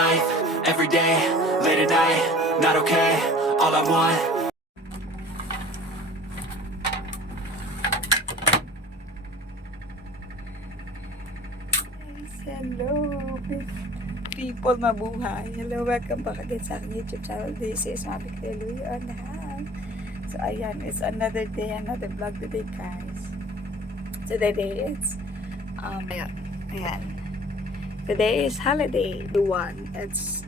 life, every day, late at night, not okay, all I want. Hello, people mabuhay. Hello, welcome back again sa aking YouTube channel. This is Mabik Deluy on the house. So, ayan, it's another day, another vlog today, guys. So, today it's, ayan. Today is holiday, the one. It's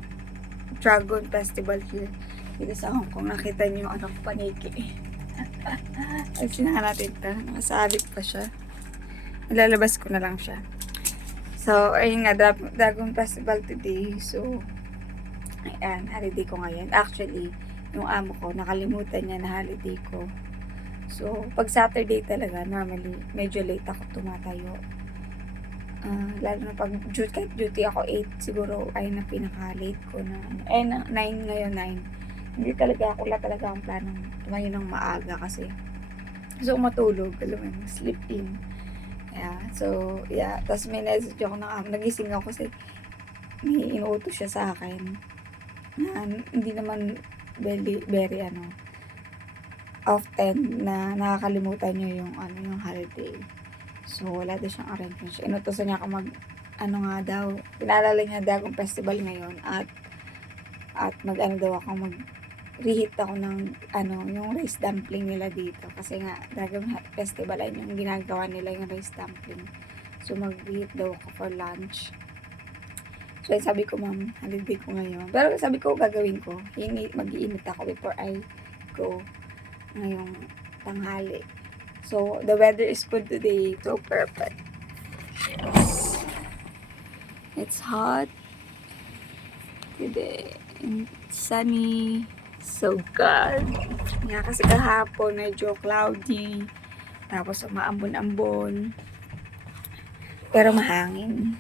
Dragon Festival here. Dito sa Hong Kong, nakita niyo yung anak paniki. Ay, sinahan natin ito. Nakasabit pa siya. Ilalabas ko na lang siya. So, ayun nga, Dragon Festival today. So, ayan, holiday ko ngayon. Actually, yung amo ko, nakalimutan niya na holiday ko. So, pag Saturday talaga, normally, medyo late ako tumatayo. Lalo na pag kahit duty ako 8, siguro ay na pinaka-late ko na. 9 ngayon, 9. Hindi talaga ako, wala talaga ang planong tumayo ng maaga kasi gusto ko matulog, alam mo, sleep in. Yeah, so, yeah. Tapos may message ako na nagising ako kasi may inuutos siya sa akin na hindi naman very often na nakakalimutan niyo yung yung holiday. So, wala daw siyang arrangement. Inutosan niya ako pinalala niya Dragon Festival ngayon at daw ako reheat ako ng yung rice dumpling nila dito kasi nga Dragon Festival ay yung ginagawa nila yung rice dumpling. So mag-reheat daw ako for lunch. So sabi ko, ma'am, holiday ko ngayon. Pero sabi ko, gagawin ko. Mag-iinit ako before I go ngayong tanghali. So the weather is good today. So perfect. It's hot today. It's sunny. So God. Nga kasi kahapon medyo cloudy. Tapos umaambon-ambon. Pero mahangin.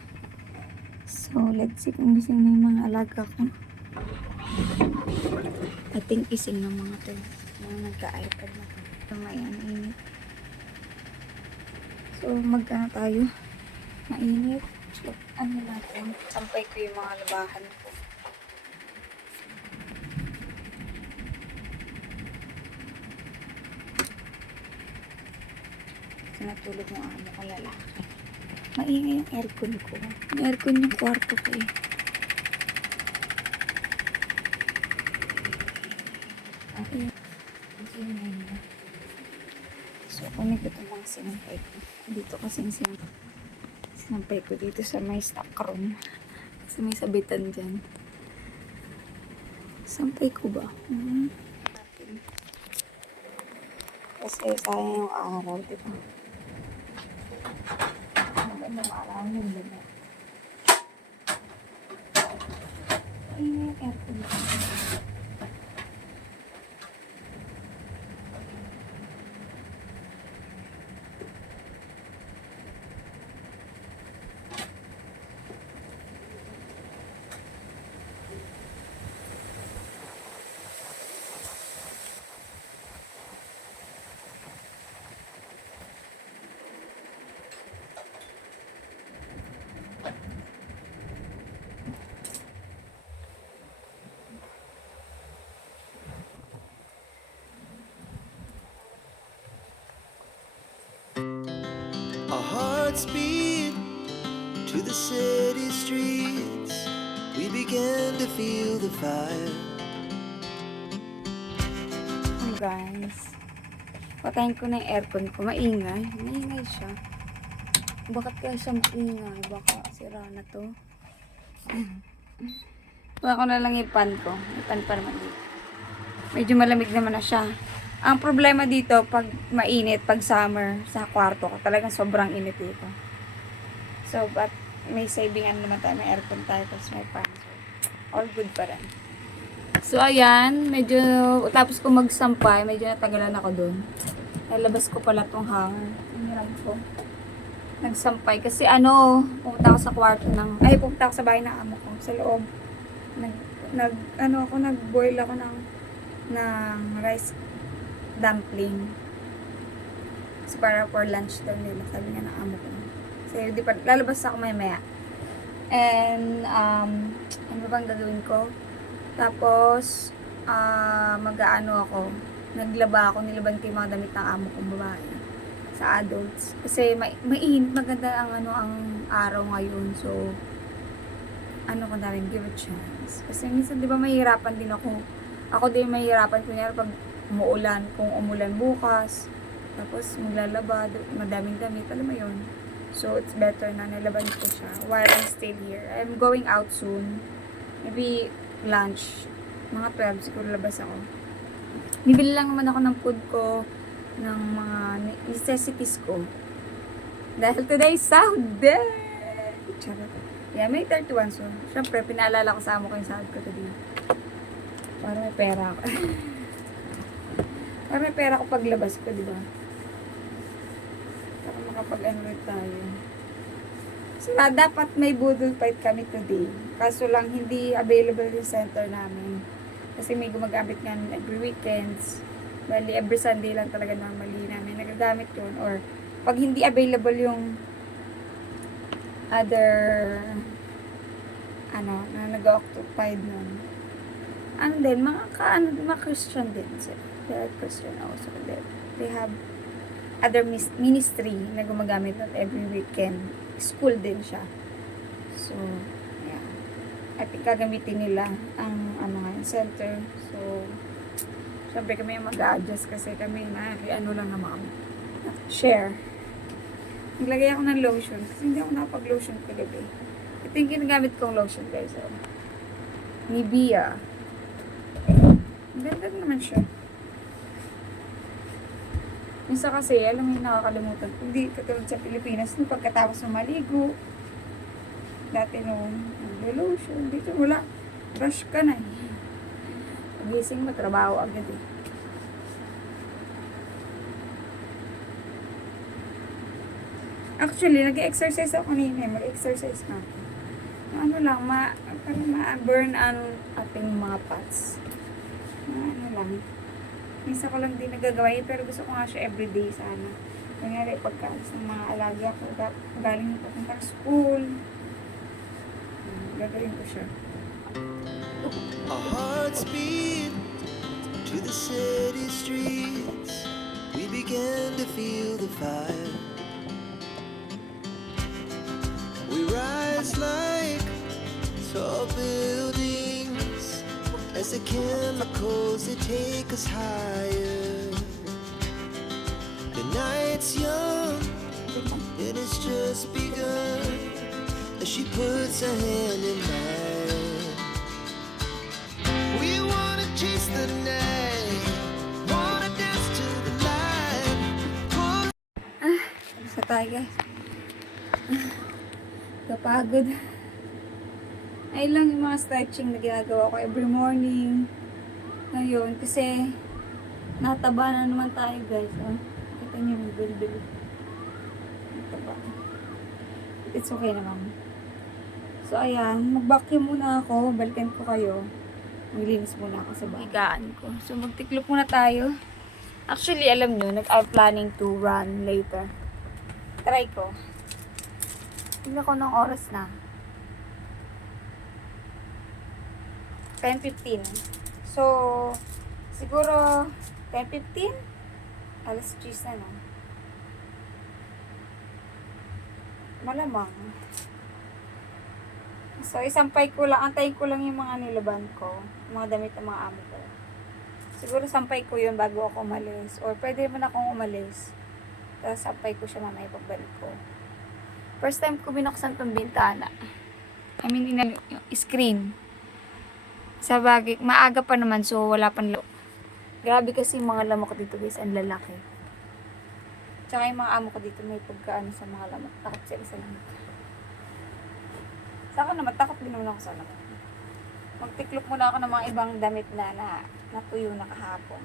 So let's see kung gising na yung mga alaga ko. I think gising ng mga to. Mga nagka-iPad na to. So mainit. So tayo. Mainit. So, natin. Sampay ko yung mga labahan ko. Natulog ng amo ko lalaki. Maingay yung aircon ko. Yung aircon yung kwarto ko eh. Okay. So, kunin ko itong mga sinampay ko. Dito kasi sinampay ko dito sa may stock room. Sa may sabitan dyan. Sampay ko ba? Kasi sayang yung araw, diba? Marami yung lahat. Ay, may aircon. Our hearts beat to the city streets. We began to feel the fire. Oh guys, patayin ko na yung aircon ko. Maingay siya. Bakit kaya siya maingay? Baka sira na to. Baka ko na lang ipan ko. Ipan pa naman dito. Medyo malamig naman na siya. Ang problema dito, pag mainit, pag summer, sa kwarto ko, talagang sobrang init dito. So, but may saving naman tayo, may aircon tayo, tapos may fan. So, all good pa rin. So, ayan, medyo, tapos ko magsampay, medyo natagalan ako dun. Nalabas ko pala tong hanger. Iniram ko. Nagsampay, kasi pumunta ako sa kwarto pumunta ako sa bahay ng amo ko, sa loob. Nag-boil ako ng rice dumpling. Kasi para for lunch daw nila. Sabi nga ng amo ko. Kasi lalabas ako maya. And, ano bang gagawin ko? Tapos, mag-aano ako. Naglaba ako, nilaban ko yung mga damit ng amo kong babae sa adults. Kasi mainit, maganda ang ang araw ngayon. So, ano ko na rin, give a chance. Kasi minsan, di ba, mahihirapan din ako. Ako din mahihirapan, kunyari pag umuulan, kung umulan bukas, tapos maglalaba, madaming damit, alam mo yun. So, it's better na nilaban ko siya while I'm still here. I'm going out soon. Maybe lunch. Mga 12, siguro labas ako. Bibili lang naman ako ng food ko, ng mga necessities ko. Dahil today is Saturday! Charot. Yeah, May 31. So, syempre, pinaalala ko sa amo ko yung sahod ko today. Para may pera ako. Para may pera ko paglabas ko, di ba? Para makapag-ano rin tayo. So, dapat may budol fight kami today. Kaso lang, hindi available yung center namin. Kasi may gumagamit nga every weekends. Bali, every Sunday lang talaga normally namin nagagamit yun. Or, pag hindi available yung other na nag-occupied nun. Ano din, mga Christian din sila. They are Christian also. They have other ministry na gumagamit nun every weekend. School din siya. So, yeah. I think gagamitin nila ang center. So, syempre kami yung mag-a-adjust kasi kami lang naman. Share. Naglagay ako ng lotion kasi hindi ako nakapag-lotion kagabi. Ito yung ginagamit kong lotion, guys. So, Nivea. Ang ganda naman siya. Minsan kasi, alam mo yung nakakalimutan. Hindi katulad sa Pilipinas, nung pagkatapos ng maligo, dati nung lotion, dito wala. Brush ka na eh. Pagising mo, trabaho agad eh. Actually, nag-exercise ako kanina. Mag-exercise na ako. Ano lang, para ma-burn ang ating mga fats. Ano lang. Minsan ko lang din nagagawa yun, pero gusto ko nga siya everyday sana. Kunyari, pagkakas ng mga alaga ko, galing papunta sa school. Gagawin ko siya. Our hearts beat to the city streets. We began to feel the fire. We rise like tall buildings as the chemicals they take us higher. The night's young, it has just begun as she puts her hand in mine. We wanna chase the night, wanna dance to the light. Sa tayo, guys. Kapagod. Ay lang yung mga stretching na ginagawa ko every morning. Ngayon, kasi nataba na naman tayo, guys. Oh. Kita niyo yung bilbil. Nataba. It's okay naman. So, ayan. Mag-vacuum muna ako. Balikan ko kayo. Maglinis muna ako sa bahay. Higaan ko. So, magtiklop muna tayo. Actually, alam nyo, I'm planning to run later. Try ko. Tingnan ko ng oras na. 10:15. So, siguro 10:15? Alas 10 na, no? Malamang. So, isampay ko lang, antayin ko lang yung mga nilaban ko. Mga damit ng mga amo ko. Siguro sampay ko yun bago ako umalis. Or pwede naman akong umalis. Tapos sampay ko siya mamaya pagbalik ko. First time ko binuksan tong bintana. I mean, yung screen. Sa bagay, maaga pa naman, so wala pang grabe kasi yung mga lamok dito, guys, ang lalaki. Tsaka yung mga amo ko dito, may pagkaano sa mga lamok. Takot sila sa lamok. Sa akin naman, takot din naman ako sa lamok. Magtiklop muna ako ng mga ibang damit na natuyo na kahapon.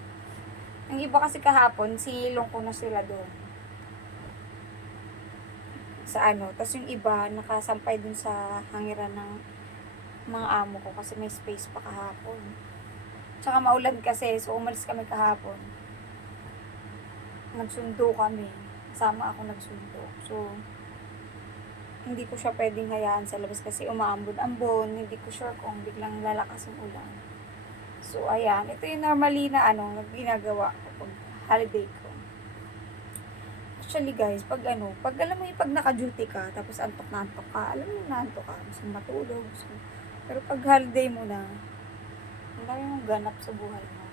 Ang iba kasi kahapon, silong ko na sila doon. Sa tapos yung iba nakasampay dun sa hangiran ng mga amo ko kasi may space pa kahapon. Tsaka maulan kasi, so umalis kami kahapon. Nagsundo kami. Kasama ako nagsundo. So, hindi ko siya pwedeng hayaan sa labas kasi umaambon-ambon, hindi ko sure kung biglang lalakas yung ulan. So, ayan, ito yung normally na ginagawa ko pag holiday ko. Actually guys, pag alam mo yung pag naka-duty ka, tapos antok na antok ka, alam mo na antok ka, gusto mo matulog, pero pag holiday mo na, ang dami mong ganap sa buhay mo.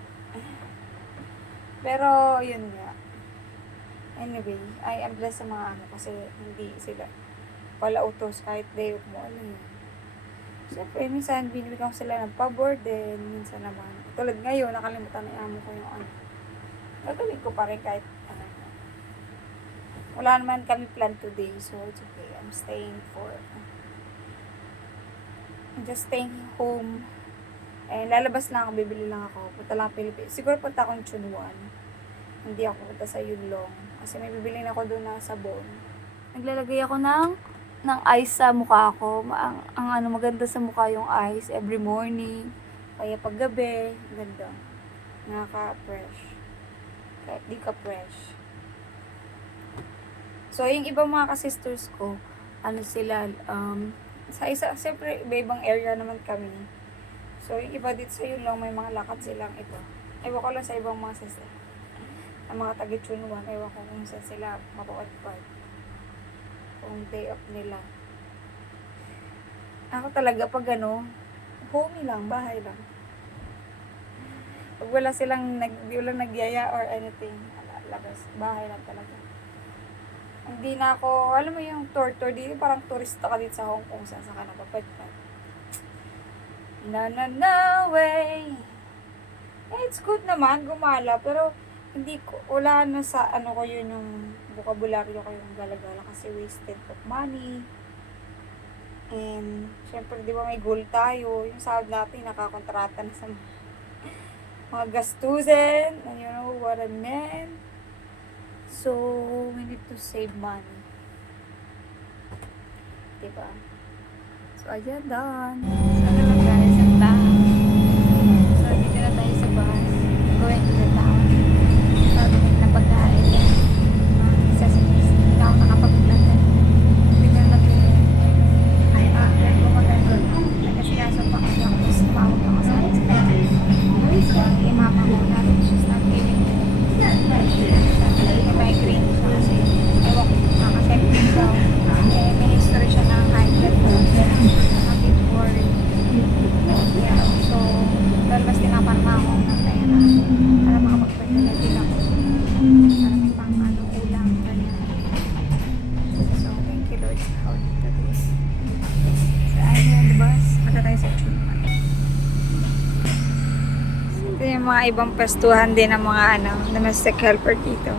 Pero, yun nga. Anyway, I am blessed sa mga kasi hindi sila pala utos kahit day off mo, alam yun. Siyempre, minsan binibigyan ko sila ng pabor din, minsan naman. Tulad ngayon, nakalimutan na amo ko yung gagawin ko pa rin kahit wala naman kami plan today, so it's okay. I'm just staying home. Eh, lalabas lang ako, bibili lang ako. Punta lang Pilipinas. Siguro punta akong Chunwan. Hindi ako punta sa Yulong. Kasi may bibili na ako doon na sabon. Naglalagay ako ng ice sa mukha ko. Ang maganda sa mukha yung ice every morning. Kaya pag gabi, ganda. Nakaka-fresh. Kahit di ka fresh. So, yung ibang mga kasisters ko, sila, siyempre, iba-ibang area naman kami. So, yung iba dito sa Yulong, may mga lakad silang iba. Ewan ko lang sa ibang mga sister. Ang mga taga-Chunwan, ewan ko kung saan sila mapapagpag. Kung day off nila. Ako talaga, pag homey lang, bahay lang. Pag wala silang, di wala nagyaya or anything, labas, bahay lang talaga. Hindi na ako, alam mo yung tour dito, parang turista ka dito sa Hong Kong, saan ka napapadpad. No way. It's good naman, gumala, pero hindi ko, wala na sa ko yun yung bokabularyo ko yung galagala kasi wasted of money. And, syempre, di ba may goal tayo, yung sahod natin, nakakontrata na sa mga gastusin, and you know what I mean? So, we need to save money. Diba? So, ayan, done. So, lang guys, ang tahan. So, dito na tayo sa bus. Going to the town. So, bumili na pagkain. Isa sa hindi ako nakapag-vlog. Hindi ko na nabili. Pero kumagano. Nagkasiyaso pa kasi ako. Tapos, tumawag ako sa akin. So, yung mama ko, natin siya start giving me. Migraine siya kasi ewan ko makakaseptic daw may history siya ng high blood pressure before so lalabas din ako para ako ng pera para makapagpwede na din ako para may pang ulam ganyan. So thank you Lord sa how dito this so ayun yung bus punta tayo sa Chunwan. Ito yung mga ibang pestuhan din ng mga domestic helper dito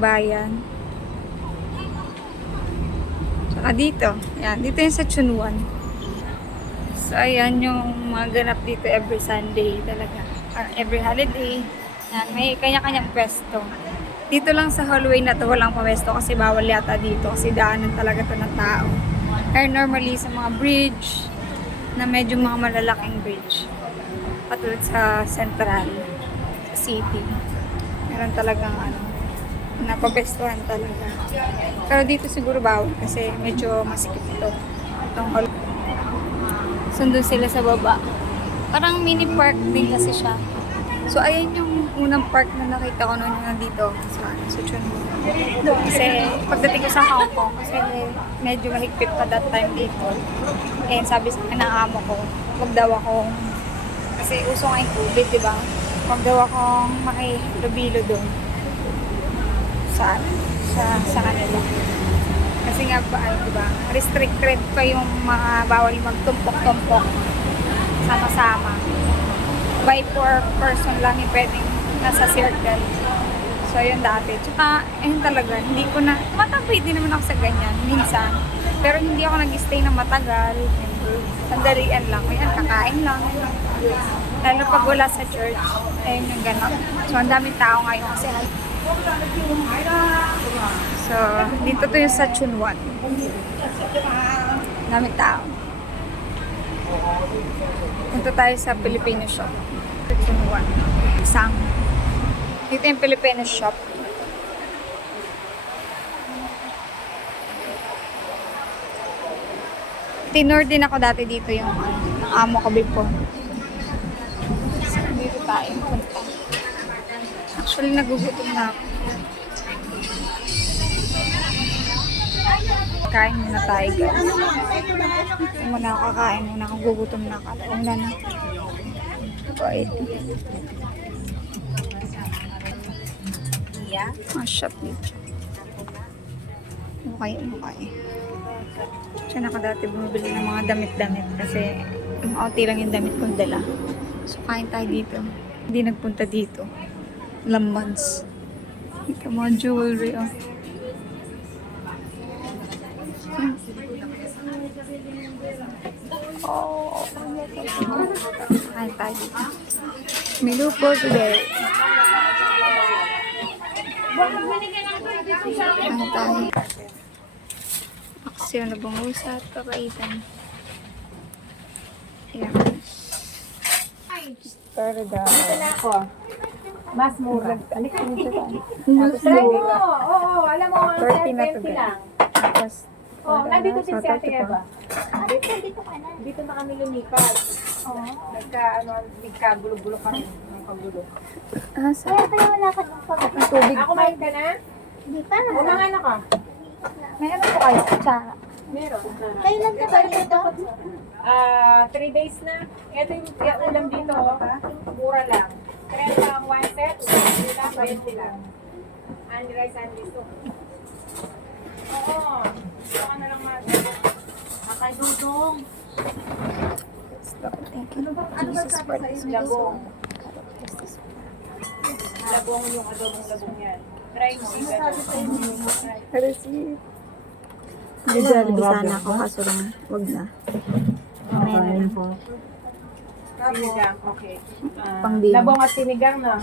bayan. Saka dito. Ayan, dito yung sa Chunwan. So, ayan yung mga ganap dito every Sunday talaga. Or every holiday. Ayan, may kanya-kanyang pwesto. Dito lang sa hallway na to walang pwesto kasi bawal yata dito kasi daanan talaga to ng tao. Or normally sa mga bridge na medyo mga malalaking bridge. Patulad sa Central City. Meron talagang napapestuhan talaga. Pero dito siguro bawal kasi medyo masikip ito. Itong hall. Sundon sila sa baba. Parang mini park din kasi siya. So, ayan yung unang park na nakita ko noon yung nandito sa Chunwan. Kasi pagdating ko sa Hong Kong, kasi medyo mahigpit pa that time dito. And sabi sa akin ng amo ko, wag daw akong, kasi uso nga yung COVID, diba? Wag daw akong makilubilo doon. Sa kanila. Kasi nga ba, diba, restricted pa yung mga bawal magtumpok-tumpok sama-sama. By 4 person lang yung pwedeng nasa circle. So, yun dati. Tsaka, ayun talaga, hindi ko na, matapay din naman ako sa ganyan, minsan. Pero hindi ako nag-stay na matagal. Sandalian lang. Ayan, kakain lang. Lalo pag wala sa church, ayun yung gano'n. So, ang daming tao ngayon kasi so, dito to yung sa Chunwan. Daming tao. Punta tayo sa Filipino shop. Chunwan. Isang. Dito yung Filipino shop. Tinor din ako dati dito yung amo ko before. So, dito tayo punta. Actually, nagugutom na ako. Kain muna tayo, guys. Muna ako kakain muna akong gugutom na ako. Una na. Wait. Shop dito. Okay. Diyan ako dati bumibili ng mga damit-damit kasi maunti lang yung damit kong dala. So, kain tayo dito. Hindi nagpunta dito. Lamans. Ito mga jewelry, oh. Oh, kain tayo dito. Menu for today. Ano tayo? Aksyon na bangusa at kakaitan. Ayan. Paradise. Mas mura. Alik ko dito tayo. Try mo. Oo, alam mo, 30 na to, 70 lang. Tapos, Oh, nandito din si Ate 34. Eva. Dito na kami lumipat. Oo. Nagkagulo-gulo kami. Nagkagulo. Sa Wala ka ng pag- ang tubig. Ako kumain ka na? Hindi pa O mga anak ka? May ano po kayo? Tsara. Meron. Kailan ka ba dito? 3 days na. Ito yung ulam dito. Mura lang. 30 ang one set. Hindi lang, 20 lang. Andy rice, Andy soup. Oo. Baka na lang natin. Akay dudong. Thank you. Jesus for this Labong. Labong yung adobong labong yan. Try mo. Receive. Jollibee sana ako kaso lang wag na. Amen. Sinigang, okay. Pang-dinner. Labong at sinigang na.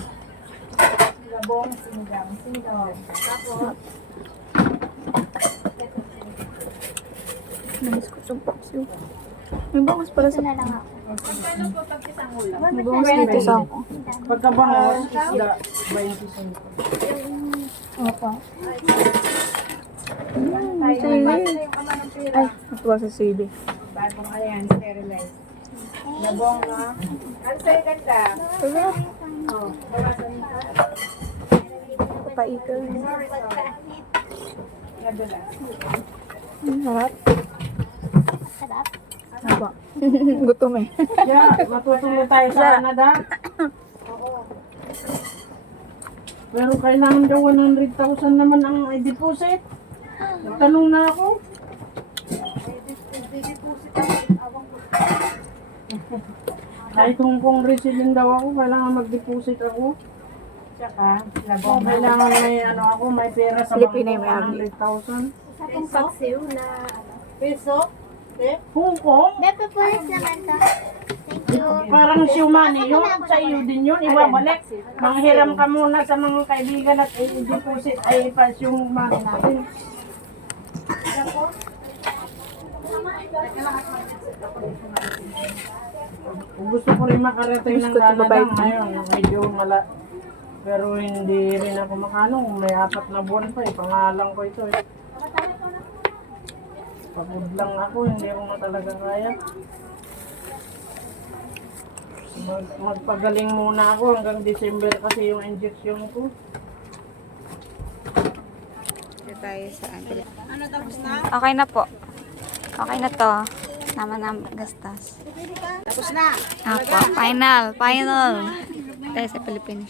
Labong at sinigang. Sinigang. Tapos, Namiss ko itong paksiw. May bangas pala sa... Na lang ako. magkano po pag isang ulam? May bangas dito sa ako. Pagkabangos, isda, 25. Opo. Tayo, Sige. basta yung ama ng pira. Ay, natuwa sa CD. Bagong ayan, sterilized. Labong na. Ano sa'yo ganda? Oh, bawasan mo. Papaitan. Nadala. Ang harap. Sarap. Haba. Gutom eh. Kaya, matutulog tayo sa Canada. Pero kailangan daw 100,000 naman ang i-deposit. Nagtanong na ako. Kahit kung resident daw ako, kailangan mag-deposit ako. Tsaka, labong na. Kailangan may ano ako, may pera sa Pilipino yung bangko, may 100,000. Yung saksiw na peso. Hong Kong? Bebe, pulis naman ka. Thank you. Parang siumani yun, sa iyo din yun, iwabalik. Manghiram ka muna sa mga kaibigan at i-deposit ay pa-siumani natin. Gusto ko rin makarating ng Gusto ko Canada mabait. ngayon, medyo pero hindi rin ako makano, may 4 na buwan pa pangalan ko ito eh. Pagod lang ako, hindi ako na talaga kaya. Magpagaling muna ako hanggang December kasi yung injection ko. Dito tayo sa Okay na po. Okay na to. Naman ang gastos. Tapos na. Apo, final. Tayo sa Pilipinas.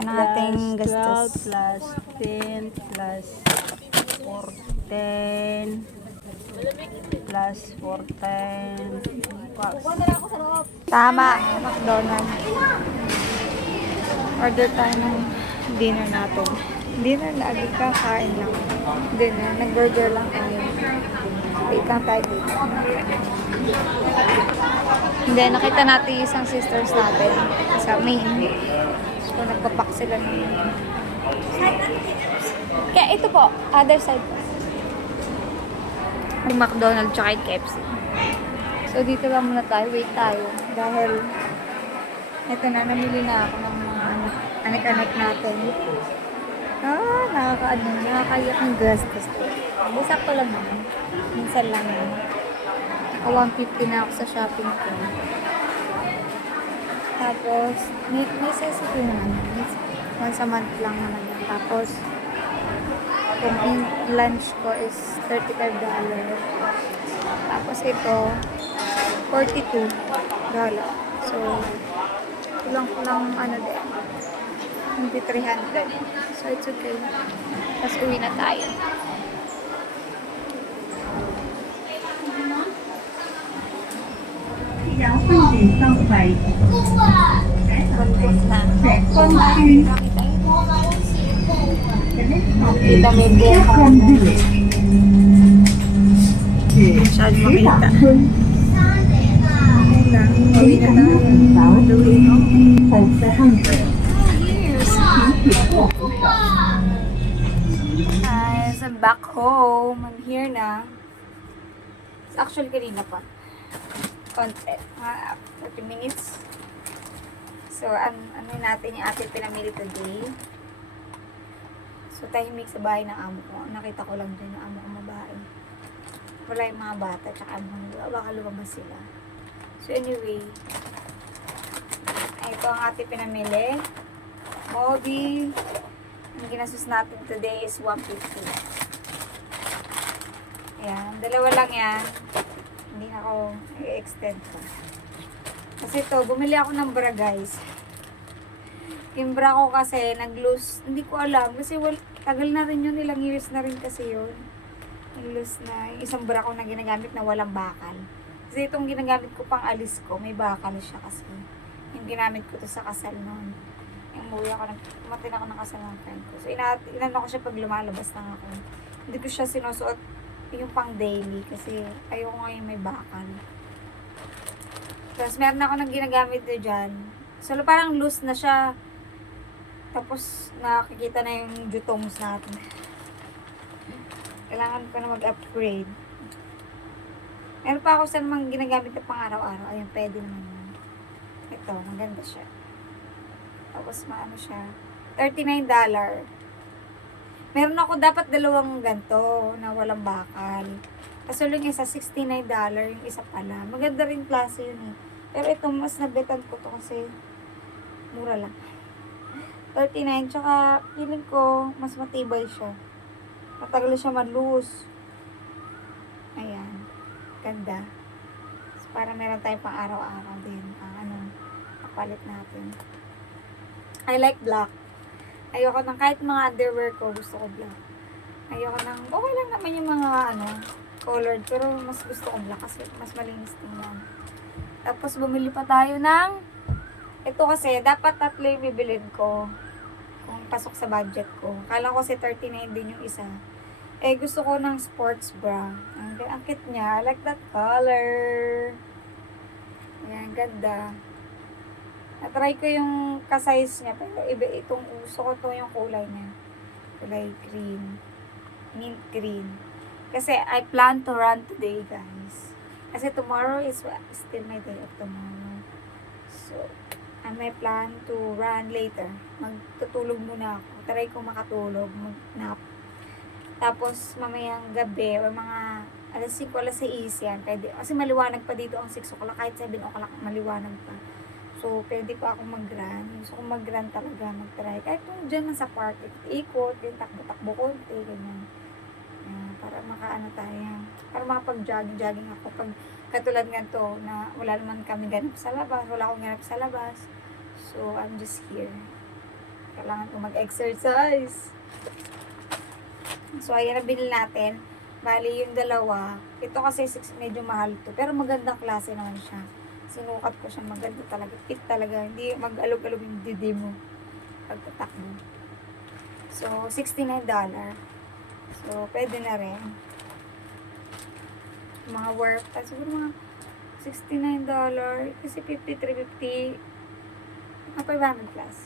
Ano ating gastos? Plus 10 plus 410 plus 410 Tama. McDonald's. Order tayo ng dinner natin. Dinner na agad kakain lang. Dinner. Nag-burger lang kami. Wait lang tayo dito. Hindi, nakita natin yung isang sisters natin sa main. So, nagpapak sila ng... Kaya ito po, other side po. Yung McDonald's tsaka yung KFC. So, dito lang muna tayo. Wait tayo. Dahil, ito na, namili na ako ng mga anak-anak natin. Nakakaiyak ng gastos. Busak ko lang naman. Minsan lang yan. Naka 150 na ako sa shopping ko. Tapos, necessity naman. Once a month lang naman yan. Tapos, kung lunch ko is $35. Tapos ito, $42. So, kulang ko ng ano din. Hindi 300. So, it's okay. Tapos uwi na tayo. Malapit na. Kita may buhok. Masyado makita. Okay lang. Uwi na tayo. Uwi no? Guys, I'm back home. I'm here na. Actually, kanina pa. Konti. 40 minutes. So, ano natin yung ating pinamili today. So, tahimik sa bahay ng amo ko. Nakita ko lang dyan yung amo ko mabahay. Wala yung mga bata, tsaka amo ko. Baka lumabas sila. So, anyway. Ito ang ating pinamili. Mobi. Ang ginastos natin today is $150. Ayan. Dalawa lang yan. Hindi na ako i-extend pa. Kasi ito, bumili ako ng bra, guys. Yung bra ko kasi, nag-loose. Hindi ko alam. Kasi tagal na rin yun. Ilang years na rin kasi yun. Yung loose na. Yung isang bra ko na ginagamit na walang bakal. Kasi itong ginagamit ko pang alis ko, may bakal siya kasi. Yung ginamit ko to sa kasal noon. Yung umuwi ako, kumatin ako ng kasal ng friend ko. So, inano ko siya pag lumalabas lang ako. Hindi ko siya sinusuot yung pang daily kasi ayoko nga yung may bakal. Tapos, meron ako nang ginagamit na dyan. So, parang loose na siya. Tapos, nakikita na yung jutongs natin. Kailangan ko na mag-upgrade. Meron pa ako sa namang ginagamit na pang araw-araw. Ayun, pwede naman yun. Ito, maganda siya. Tapos, maano siya. $39. Meron ako dapat dalawang ganito na walang bakal. Kaso yung isa, $69. Yung isa pala. Maganda rin klase yun eh. Pero ito, mas nabetan ko to kasi mura lang. 39. Tsaka, feeling ko, mas matibay siya. Matagal siya ma-loose. Ayan. Ganda. So, para meron tayong pang araw-araw din. Kapalit natin. I like black. Ayoko ng kahit mga underwear ko, gusto ko black. Ayoko ng, okay lang naman yung mga colored, pero mas gusto ko black kasi mas malinis tingnan. Tapos bumili pa tayo ng, ito kasi, dapat 3 yung bibilin ko kung pasok sa budget ko. Kala ko kasi 39 din yung isa. Eh, gusto ko ng sports bra. Ang cute niya. I like that color. Ayan, ganda. Na-try ko yung ka-size niya, pero iba itong uso ko to yung kulay niya. Kulay green. Mint green. Kasi I plan to run today, guys. Kasi tomorrow is still my day of tomorrow. So, I may plan to run later. Magtutulog muna ako. Try ko makatulog, mag-nap. Tapos, mamayang gabi, or mga alas 5, alas 6 yan. Kasi maliwanag pa dito ang 6 o'clock. Kahit 7 o'clock, maliwanag pa. So, pwede pa ako mag-run. Gusto ko mag-run talaga, mag-try. Kahit kung dyan sa park, ikot, din takbo-takbo konti, ganyan. Para makaano tayo. Para makapag-jogging ako. Pag katulad nga to, na wala naman kami ganap sa labas, wala akong ganap sa labas. So, I'm just here. Kailangan ko mag-exercise. So, ayan na binili natin. Bali, yung dalawa. Ito kasi medyo mahal to. Pero magandang klase naman siya. Sinukat ko siya. Maganda talaga. Fit talaga. Hindi mag-alog-alog yung didi mo. Pagtatakbo. So, $69. So, pwede na rin. Mga worth. Siguro mga $69. Kasi $53.50. Mga 500 plus.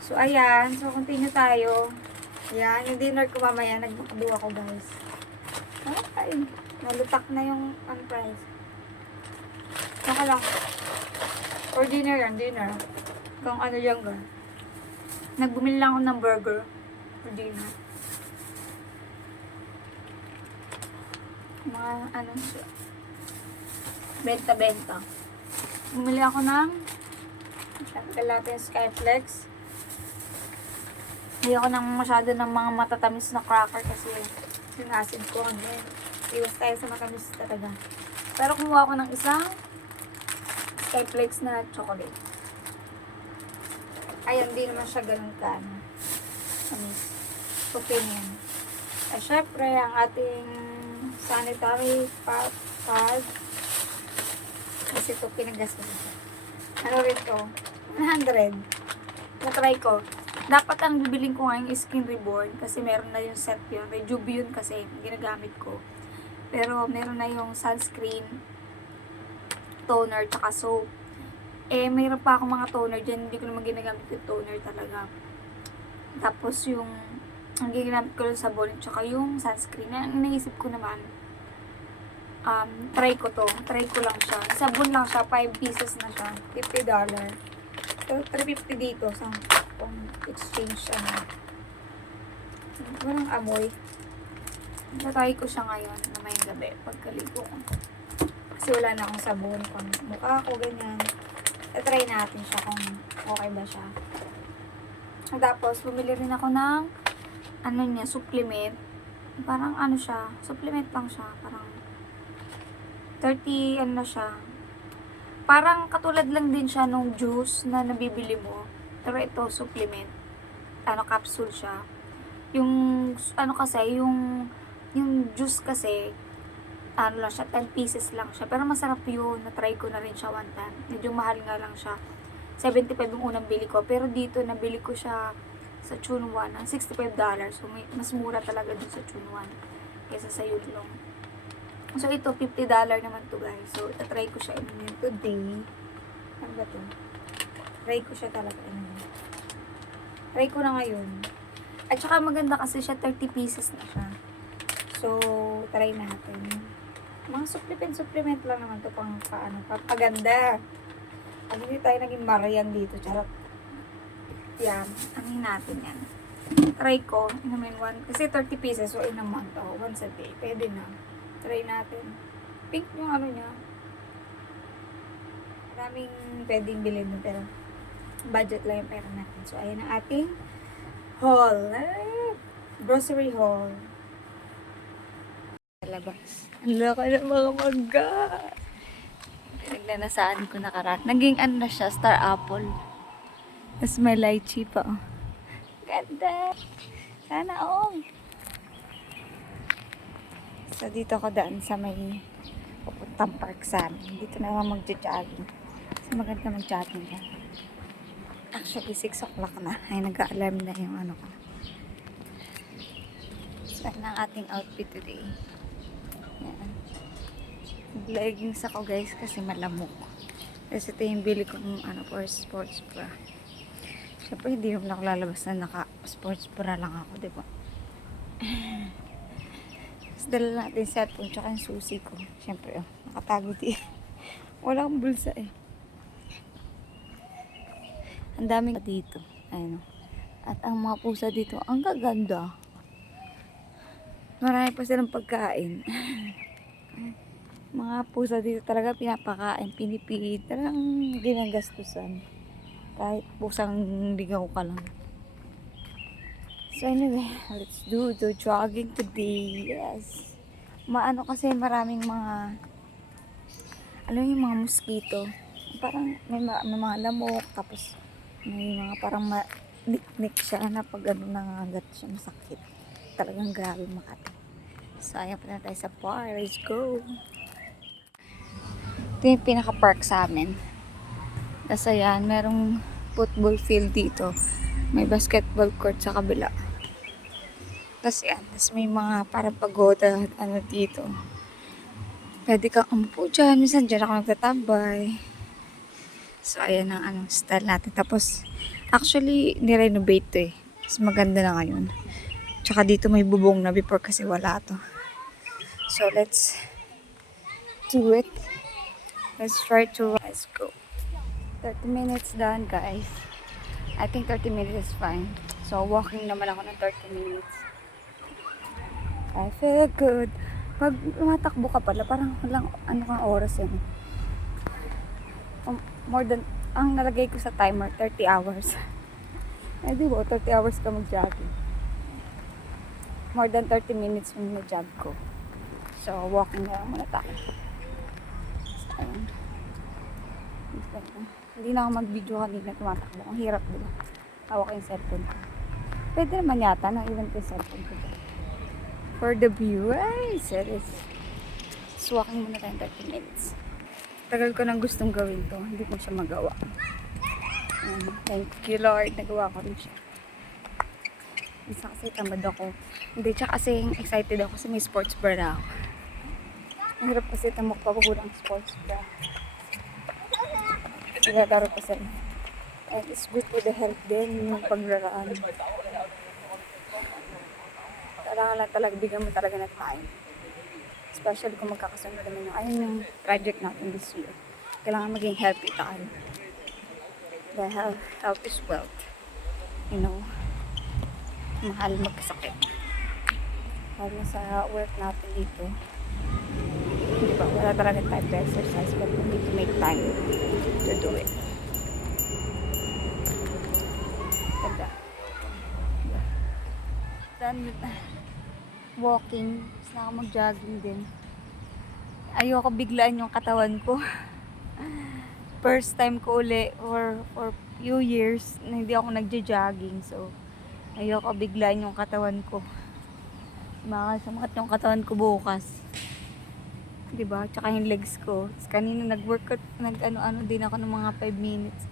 So, ayan. So, continue tayo. Ayan. Yung dinner ko mamaya. Nagmakado ako, guys. Ay, nalutak na yung price. Saka lang. Or dinner yan, dinner. Kung ano yung girl. Nagbumili lang ako ng burger. Medina. Mga ano siya. Benta-benta. Bumili ako ng tanggal natin Skyflex. Hindi ako nang masyado ng mga matatamis na cracker kasi yung acid ko hanggang iwas tayo sa matamis talaga. Pero kumuha ako ng isang Skyflex na chocolate. Ayun, di naman siya ganun ka. Opinion. At syempre, ang ating sanitary pad. Kasi ito pinagastos ko. Ano rin to? 100. Na-try ko. Dapat ang bibiling ko ngayon is Skin Reborn kasi meron na yung set yun. Rejuve yun kasi ginagamit ko. Pero meron na yung sunscreen, toner, tsaka soap. Eh, mayroon pa ako mga toner dyan. Hindi ko naman ginagamit yung toner talaga. Tapos yung ang ginagamit ko yung sabon tsaka yung sunscreen. Ang naisip ko naman, try ko to. Try ko lang siya. Sabon lang siya. 5 pieces na siya. $50. So, $3.50 dito. So, kung exchange siya na. Walang amoy. Natry ko siya ngayon na may gabi. Pagkaligo ko. Kasi wala na akong sabon. Pang mukha ko, ganyan. Try natin siya kung okay ba siya. Tapos, bumili rin ako ng ano niya, supplement. Parang ano siya, supplement lang siya. Parang 30, ano na siya. Parang katulad lang din siya nung juice na nabibili mo. Pero ito, supplement. Ano, capsule siya. Yung, ano kasi, yung juice kasi, ano lang siya, 10 pieces lang siya. Pero masarap yun. Na-try ko na rin siya one time. Medyo mahal nga lang siya. 75 yung unang bili ko. Pero dito, nabili ko siya sa Chunwan ng $65. So, mas mura talaga dun sa Chunwan kaysa sa Yulong. So, ito, $50 naman to guys. So, try ko siya inumin today. Ano ba to? Try ko siya talaga inumin. Try ko na ngayon. At saka maganda kasi siya, 30 pieces na siya. So, try natin. Mga supplement lang naman to pang paano, papaganda. Pag hindi tayo naging marian dito, charot. Yan, anin natin yan. Try ko, inumin one, kasi 30 pieces, so in a month, once a day, pwede na. Try natin. Pink yung ano niya. Maraming pwedeng bilhin mo, pero budget lang yung pera natin. So, ayan ang ating haul. Grocery haul. Labas. Ang laki ng mga mangga. Nagnanasaan ko nakaraan. Naging ano na siya, star apple. Tapos may lychee pa. Oh. Ganda. Sana all. So, dito ako daan sa may pupuntang park sa amin. Dito na ako magja-jogging. Kasi maganda mag-jogging yan. Actually, 6 o'clock na. Ay, nag-alarm na yung ano ko. So, yan ang ating outfit today. Yan. Leggings ako guys kasi malamok. Kasi ito yung bili kong ano, for sports bra. Siyempre, hindi naman ako lalabas na naka-sports bra lang ako, diba? Tapos dala natin cellphone tsaka yung susi ko. Siyempre, oh, nakatago din. Wala akong bulsa eh. Ang daming dito. Ayun. At ang mga pusa dito, ang gaganda. Marami pa silang pagkain. Mga pusa dito talaga pinapakain, pinipihit. Talagang ginagastusan. Kahit pusang ligaw ka lang. So anyway, let's do the jogging today. Yes. Maano kasi maraming mga, alam yung mga mosquito. Parang may mga lamok. Tapos may mga parang nik-nik siya na pag ano nangagat siya, masakit. Talagang grabe makati. So ayan pa na tayo sa park. Let's go. Ito yung pinaka-park sa amin. Tapos ayan, merong football field dito. May basketball court sa kabila. Tapos yan, tapos may mga parang pagoda ano dito. Pwede kang umupo dyan. Minsan dyan ako nagtatambay. So ayan ang anong style natin. Tapos actually nirenovate to eh. Mas maganda na ngayon. Tsaka dito may bubong na before kasi wala to. So let's do it. Let's try to, let's go. 30 minutes done guys. I think 30 minutes is fine. So So, walking naman ako ng 30 minutes. I feel good. Pag tumatakbo ka pala, parang walang ano kang oras yan. More than, ang nalagay ko sa timer, 30 hours. Eh, di ba? 30 hours ka mag-jogging. More than 30 minutes yung na-jog ko. So, walking na lang muna tayo. So, ayun. Hindi na ako mag-video kanina tumatakbo. Ang hirap, diba? Hawak yung cellphone ko. Pwede naman yata na iwan ko yung cellphone ko. For the view, ay, serious. So, walking muna tayo 30 minutes. Tagal ko nang gustong gawin to. Hindi ko siya magawa. Thank you, Lord. Nagawa ko rin siya. Isa kasi tamad ako. Hindi, tsaka kasi excited ako kasi may sports bra na ako. Ang hirap kasi tamok pa pag walang sports bra. Nagagaro ko sa'yo. And it's good for the health din, yung pagraraan. Kailangan lang talaga, bigyan mo talaga ng time. Especially kung magkakasunod naman yung project natin this year. Kailangan maging healthy tayo. Dahil health is wealth. You know, mahal magkasakit. Lalo sa work natin dito. Hindi ba, wala talaga time to exercise, but we need to make time to do it. Ganda. Done with walking. Gusto na ako mag-jogging din. Ayoko biglaan yung katawan ko. First time ko uli for few years na hindi ako nagja-jogging. So, ayoko biglaan yung katawan ko. Makasamakat yung katawan ko bukas. Diba? Tsaka yung legs ko. Tapos kanina nag-workout, nag-ano-ano din ako ng mga 5 minutes.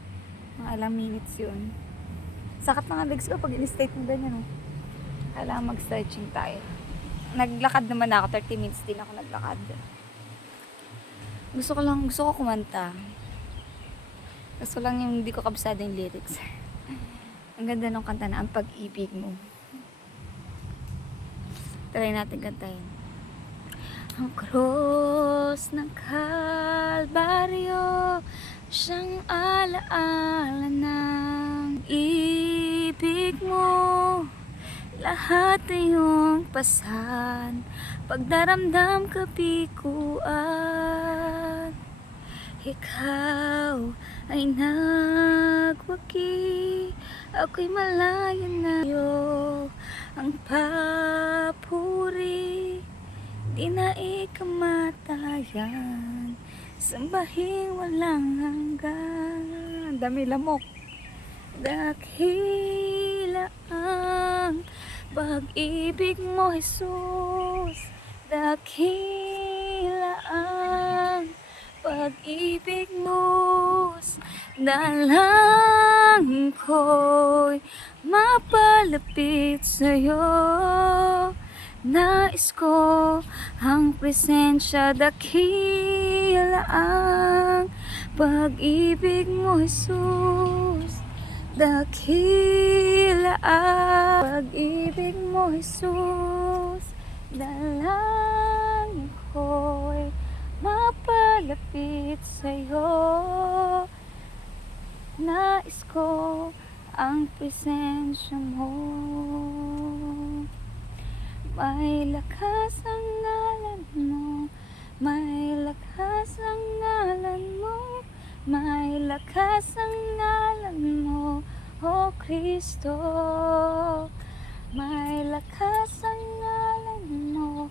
Mga ilang minutes yun. Sakat na nga legs ko pag in-state mo ganyan. Kailangan mag-stretching tayo. Naglakad naman ako, 30 minutes din ako naglakad. Gusto ko kumanta. Gusto lang yung hindi ko kabisado yung lyrics. Ang ganda ng kanta na, Ang Pag-ibig Mo. Try natin kantahin. Ang krus ng Kalbaryo, siyang alaala ng ibig mo. Lahat ay iyong pasan, pagdaramdam kabiguan. Ikaw ay nagwagi, ako'y malayo na iyo. Ang papuri, di na ikamatayan, sambahin walang hanggan. Dami lamok. Dakila ang pag-ibig mo, Jesus. Dakila ang pag-ibig mo. Dalangin ko'y mapalapit sa'yo. Nais ko ang presensya, dakila ang pag-ibig mo, Jesus. Dakila ang pag-ibig mo, Jesus. Dalangin ko'y mapalapit sa'yo. Nais ko ang presensya mo. May lakas ang ngalan mo, may lakas ang ngalan mo, may lakas ang ngalan mo, O Kristo. May lakas ang ngalan mo,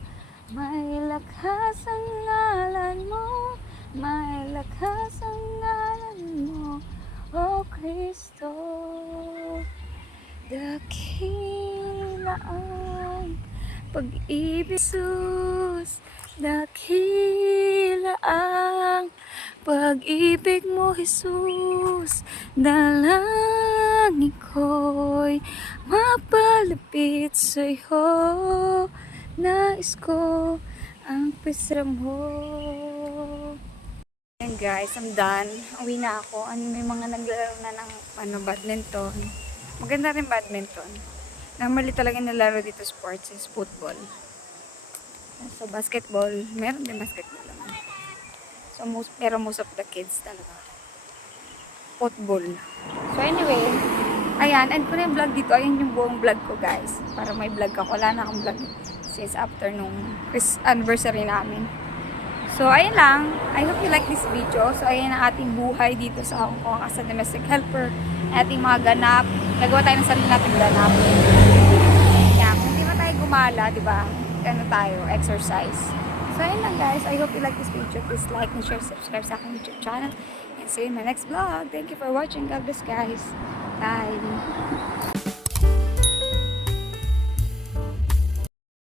may lakas ang ngalan mo, may lakas ang ngalan mo, O Kristo. Dakila ang pag-ibig, Jesus. Dakila ang pag-ibig mo, Jesus. Dalangin ko'y mapalapit sa'yo. Nais ko ang presensya mo. Ayan guys, I'm done. Uwi na ako. May mga naglaro na ng badminton. Maganda rin badminton. Normally talaga nalaro dito sports is football. So basketball, meron din basketball naman. So pero most of the kids talaga football. So anyway, Ayan, and kung yung vlog dito, ayan yung buong vlog ko guys. Para may vlog ako. Wala na akong vlog since after nung anniversary namin. So, ayun lang. I hope you like this video. So, ayan ang ating buhay dito sa Hong Kong as a domestic helper. Ating mga ganap. Nagawa tayo ng sarili nating ganap. Kaya, kung hindi pa tayo gumala, di ba? Ano tayo? Exercise. So, ayun lang guys. I hope you like this video. Please like and share, subscribe sa aking YouTube channel. And see you in my next vlog. Thank you for watching. God bless guys. Bye.